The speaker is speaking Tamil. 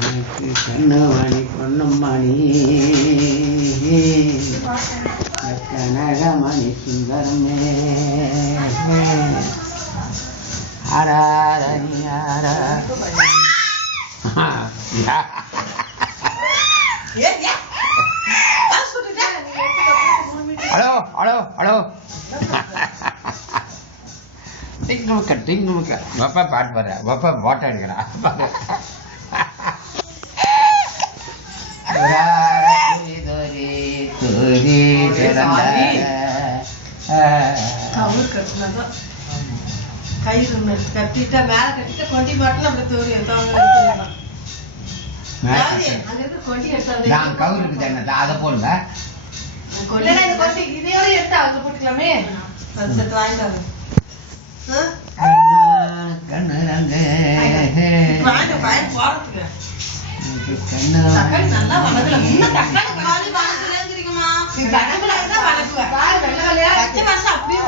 கண்ணமணி பொன்னம்மணி கனகமணி சுந்தரமே ஆராரணி ஆரா ஹலோ ஹலோ ஹலோ டிங்கு பாப்பா பாட்டு பாடுற பாப்பா போட்டோ எடுக்கிறா கயிறு கட்டிட்டா மேல கட்டிட்டா கொண்டி மாட்டோம் அப்படி தூரி நான் கவுருக்கு தானே அதை போடல கொண்டி இதையோட எடுத்து அவங்க போட்டுக்கலாமே வாங்கிட்டாங்க நல்லா வளர்க்கல அப்படியே